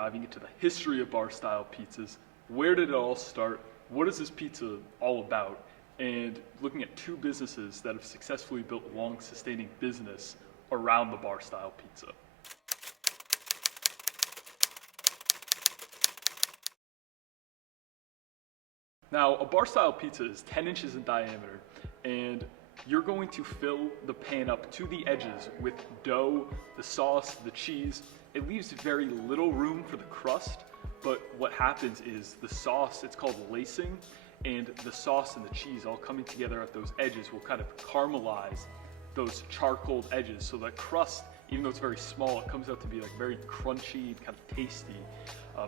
diving into the history of bar-style pizzas. Where did it all start? What is this pizza all about? And looking at two businesses that have successfully built a long-sustaining business around the bar-style pizza. Now, a bar-style pizza is 10 inches in diameter, and you're going to fill the pan up to the edges with dough, the sauce, the cheese. It leaves very little room for the crust, but what happens is the sauce, it's called lacing, and the sauce and the cheese all coming together at those edges will kind of caramelize those charcoal edges, so that crust, even though it's very small, it comes out to be like very crunchy and kind of tasty,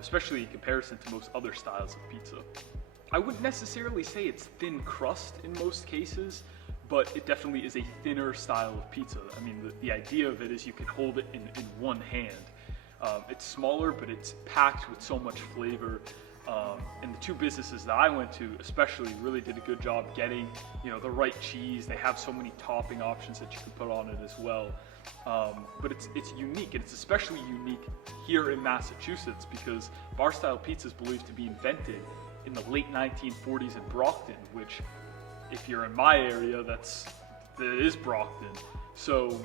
especially in comparison to most other styles of pizza. I wouldn't necessarily say it's thin crust in most cases, but it definitely is a thinner style of pizza. I mean, the idea of it is you can hold it in one hand. It's smaller, but it's packed with so much flavor. And the two businesses that I went to especially really did a good job getting, the right cheese. They have so many topping options that you can put on it as well. But it's unique, and it's especially unique here in Massachusetts because bar-style pizza is believed to be invented in the late 1940s in Brockton, which, if you're in my area, that is Brockton. So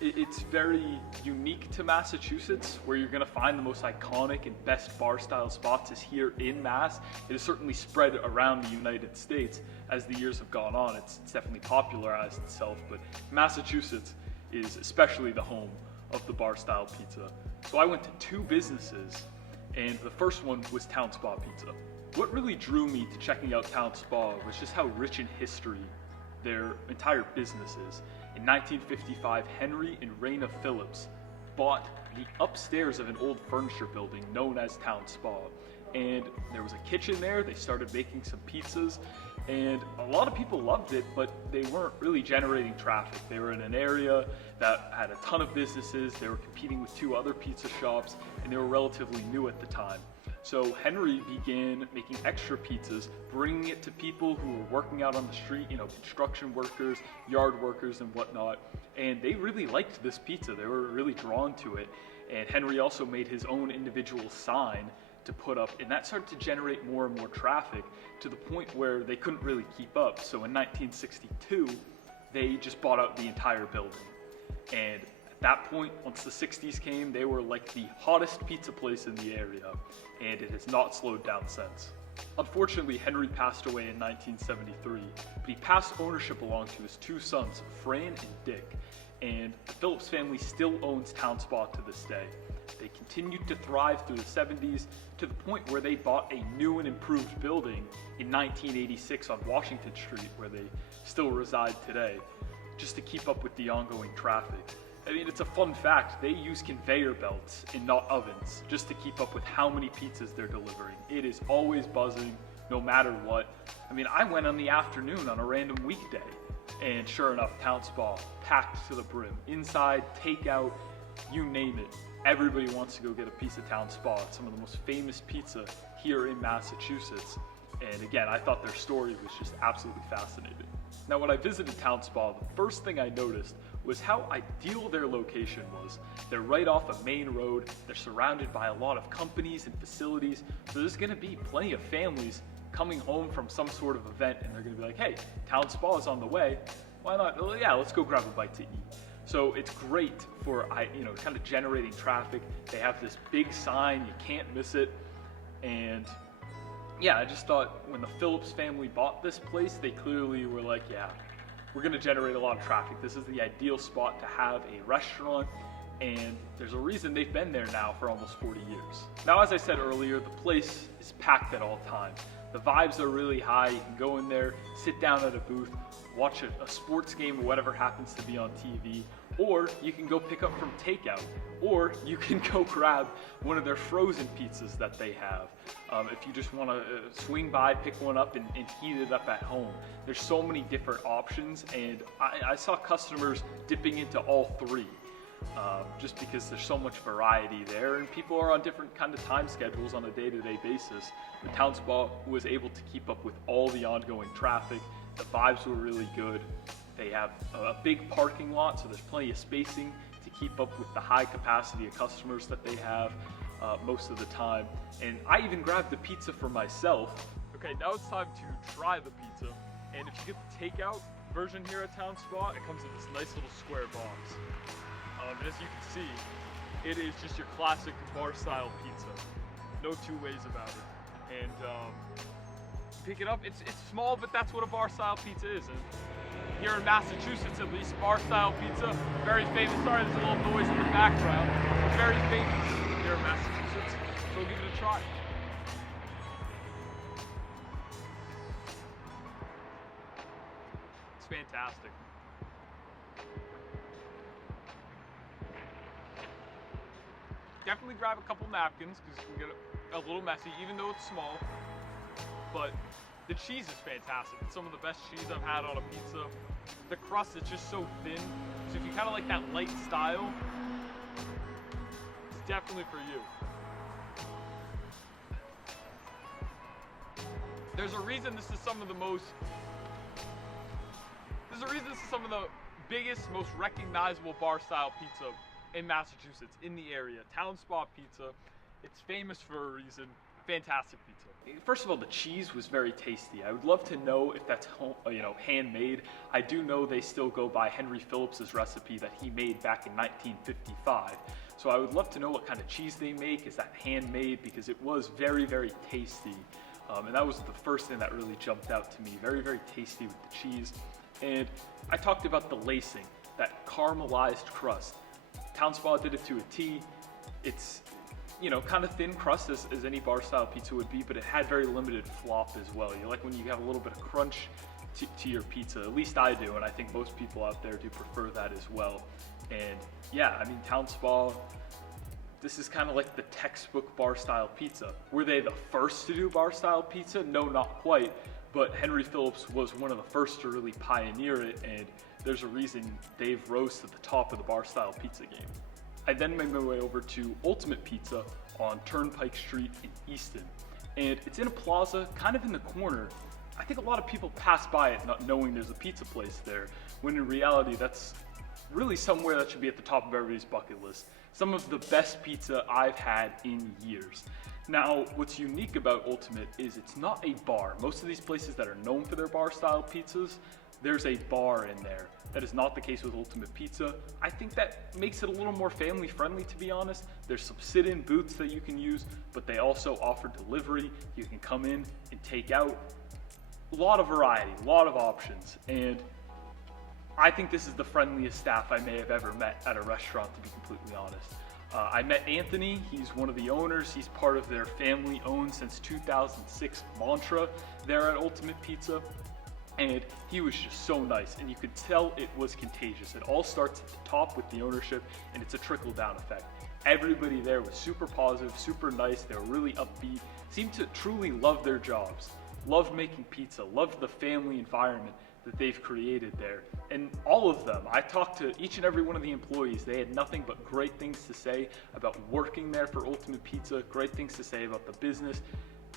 it's very unique to Massachusetts. Where you're gonna find the most iconic and best bar-style spots is here in Mass. It has certainly spread around the United States as the years have gone on. It's definitely popularized itself, but Massachusetts is especially the home of the bar-style pizza. So I went to two businesses, and the first one was Town Spa Pizza. What really drew me to checking out Town Spa was just how rich in history their entire business is. In 1955, Henry and Raina Phillips bought the upstairs of an old furniture building known as Town Spa. And there was a kitchen there. They started making some pizzas, and a lot of people loved it, but they weren't really generating traffic. They were in an area that had a ton of businesses. They were competing with two other pizza shops, and they were relatively new at the time. So Henry began making extra pizzas, bringing it to people who were working out on the street, construction workers, yard workers, and whatnot. And they really liked this pizza. They were really drawn to it. And Henry also made his own individual sign to put up, and that started to generate more and more traffic to the point where they couldn't really keep up. So in 1962, they just bought out the entire building. And at that point, once the 60s came, they were like the hottest pizza place in the area, and it has not slowed down since. Unfortunately, Henry passed away in 1973, but he passed ownership along to his two sons, Fran and Dick, and the Phillips family still owns Town Spa to this day. They continued to thrive through the 70s to the point where they bought a new and improved building in 1986 on Washington Street, where they still reside today, just to keep up with the ongoing traffic. I mean, it's a fun fact, they use conveyor belts and not ovens just to keep up with how many pizzas they're delivering. It is always buzzing, no matter what. I mean, I went on the afternoon on a random weekday, and sure enough, Town Spa, packed to the brim. Inside, takeout, you name it. Everybody wants to go get a piece of Town Spa. It's some of the most famous pizza here in Massachusetts. And again, I thought their story was just absolutely fascinating. Now, when I visited Town Spa, the first thing I noticed was how ideal their location was. They're right off a main road. They're surrounded by a lot of companies and facilities. So there's gonna be plenty of families coming home from some sort of event, and they're gonna be like, hey, Town Spa is on the way. Why not? Well, yeah, let's go grab a bite to eat. So it's great for, kind of generating traffic. They have this big sign, you can't miss it. And yeah, I just thought when the Phillips family bought this place, they clearly were like, yeah, we're gonna generate a lot of traffic. This is the ideal spot to have a restaurant, and there's a reason they've been there now for almost 40 years. Now, as I said earlier, the place is packed at all times. The vibes are really high. You can go in there, sit down at a booth, watch a sports game or whatever happens to be on TV, or you can go pick up from takeout, or you can go grab one of their frozen pizzas that they have. If you just want to swing by, pick one up, and heat it up at home. There's so many different options, and I saw customers dipping into all three. Just because there's so much variety there, and people are on different kind of time schedules on a day-to-day basis. The Town Spa was able to keep up with all the ongoing traffic. The vibes were really good. They have a big parking lot, so there's plenty of spacing to keep up with the high capacity of customers that they have. most of the time. And I even grabbed the pizza for myself. Okay, now it's time to try the pizza. And if you get the takeout version here at Town Spa, it comes in this nice little square box. And as you can see, it is just your classic bar-style pizza. No two ways about it. And pick it up, it's small, but that's what a bar-style pizza is. And here in Massachusetts, at least, bar-style pizza, very famous. Sorry, there's a little noise in the background. Very famous here in Massachusetts, so give it a try. It's fantastic. Definitely grab a couple napkins because it can get a little messy, even though it's small. But the cheese is fantastic. It's some of the best cheese I've had on a pizza. The crust is just so thin. So if you kind of like that light style, it's definitely for you. There's a reason this is some of the biggest, most recognizable bar-style pizza in Massachusetts, in the area. Town Spa Pizza. It's famous for a reason. Fantastic pizza. First of all, the cheese was very tasty. I would love to know if that's handmade. I do know they still go by Henry Phillips's recipe that he made back in 1955. So I would love to know what kind of cheese they make. Is that handmade? Because it was very, very tasty. And that was the first thing that really jumped out to me. Very, very tasty with the cheese. And I talked about the lacing, that caramelized crust. Town Spa did it to a T. It's, kind of thin crust as any bar-style pizza would be, but it had very limited flop as well. You like when you have a little bit of crunch to your pizza. At least I do, and I think most people out there do prefer that as well. And yeah, I mean, Town Spa, this is kind of like the textbook bar-style pizza. Were they the first to do bar-style pizza? No, not quite. But Henry Phillips was one of the first to really pioneer it, and there's a reason Dave rose to the top of the bar-style pizza game. I then made my way over to Ultimate Pizza on Turnpike Street in Easton. And it's in a plaza, kind of in the corner. I think a lot of people pass by it not knowing there's a pizza place there, when in reality that's really somewhere that should be at the top of everybody's bucket list. Some of the best pizza I've had in years. Now, what's unique about Ultimate is it's not a bar. Most of these places that are known for their bar-style pizzas, there's a bar in there. That is not the case with Ultimate Pizza. I think that makes it a little more family friendly, to be honest. There's some sit-in booths that you can use, but they also offer delivery. You can come in and take out. A lot of variety, a lot of options, and I think this is the friendliest staff I may have ever met at a restaurant, to be completely honest. I met Anthony, he's one of the owners. He's part of their family-owned since 2006 mantra there at Ultimate Pizza. And he was just so nice, and you could tell it was contagious. It all starts at the top with the ownership, and it's a trickle-down effect. Everybody there was super positive, super nice. They were really upbeat, seemed to truly love their jobs, loved making pizza, loved the family environment that they've created there. And all of them, I talked to each and every one of the employees. They had nothing but great things to say about working there for Ultimate Pizza, great things to say about the business.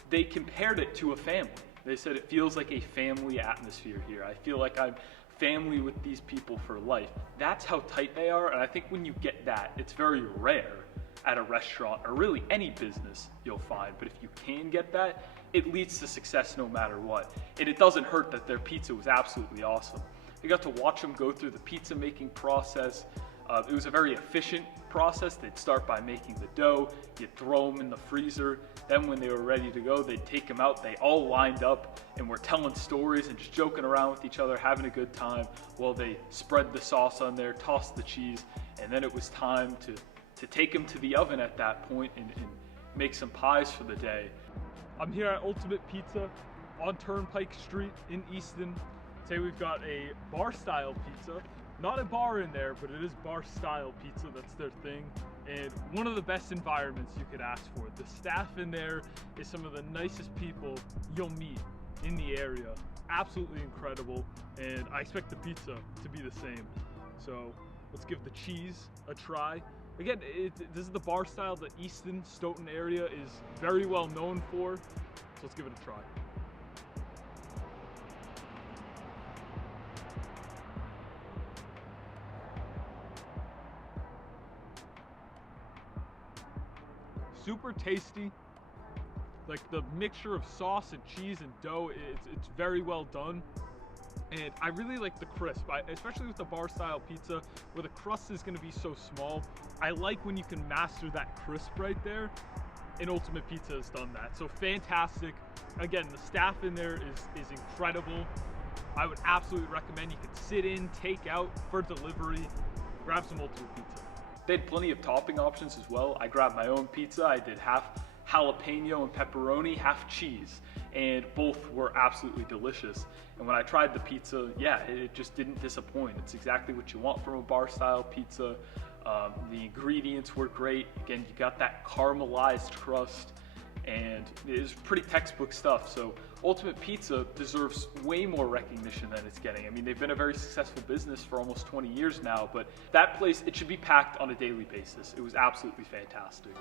They compared it to a family. They said it feels like a family atmosphere here. I feel like I'm family with these people for life. That's how tight they are, and I think when you get that, it's very rare at a restaurant or really any business you'll find. But if you can get that, it leads to success no matter what. And it doesn't hurt that their pizza was absolutely awesome. I got to watch them go through the pizza making process. It was a very efficient process. They'd start by making the dough, you'd throw them in the freezer. Then when they were ready to go, they'd take them out. They all lined up and were telling stories and just joking around with each other, having a good time while they spread the sauce on there, tossed the cheese, and then it was time to take them to the oven at that point and make some pies for the day. I'm here at Ultimate Pizza on Turnpike Street in Easton. Today we've got a bar-style pizza. Not a bar in there, but it is bar-style pizza. That's their thing. And one of the best environments you could ask for. The staff in there is some of the nicest people you'll meet in the area. Absolutely incredible. And I expect the pizza to be the same. So let's give the cheese a try. Again, this is the bar style that Easton, Stoughton area is very well known for. So let's give it a try. super tasty. Like the mixture of sauce and cheese and dough, it's very well done. And I really like the crisp, especially with the bar style pizza where the crust is gonna be so small. I like when you can master that crisp right there, and Ultimate Pizza has done that. So fantastic. Again, the staff in there is incredible. I would absolutely recommend you could sit in, take out for delivery, grab some Ultimate Pizza. They had plenty of topping options as well. I grabbed my own pizza. I did half jalapeno and pepperoni, half cheese, and both were absolutely delicious. And when I tried the pizza, yeah, it just didn't disappoint. It's exactly what you want from a bar style pizza. The ingredients were great. Again, you got that caramelized crust, and it is pretty textbook stuff. So Ultimate Pizza deserves way more recognition than it's getting. I mean, they've been a very successful business for almost 20 years now, but that place, it should be packed on a daily basis. It was absolutely fantastic.